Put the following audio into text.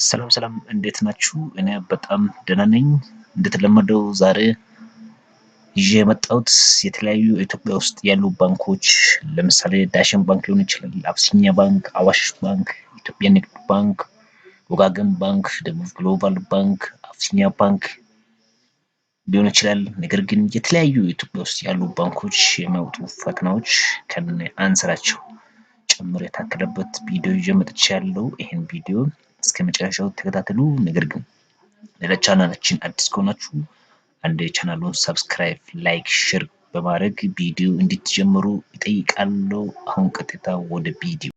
ሰላም እንዴት ናችሁ? እኔ በጣም ደህና ነኝ። እንደተለመደው ዛሬ ይዤ የመጣሁት የተለያዩ ኢትዮጵያ ውስጥ ያሉ ባንኮች ለምሳሌ ዳሽን ባንክ ሊሆን ይችላል፣ አቢሲኒያ ባንክ፣ አዋሽ ባንክ፣ ኢትዮጵያ ንግድ ባንክ፣ ወጋገን ባንክ፣ ደቡብ ግሎባል ባንክ፣ አቢሲኒያ ባንክ ሊሆን ይችላል። ነገር ግን የተለያዩ ኢትዮጵያ ውስጥ ያሉ ባንኮች የሚያወጡ ፈተናዎች ከነ አንሰራቸው ጭምር የታከለበት ቪዲዮ ይዤ መጥቻለሁ። ይሄን ቪዲዮ እስከ መጨረሻው ተከታተሉ። ነገር ግን ለቻናላችን አዲስ ከሆናችሁ አንድ ቻናሉን ሰብስክራይብ፣ ላይክ፣ ሼር በማድረግ ቪዲዮ እንድትጀምሩ እጠይቃለሁ። አሁን ቀጥታ ወደ ቪዲዮ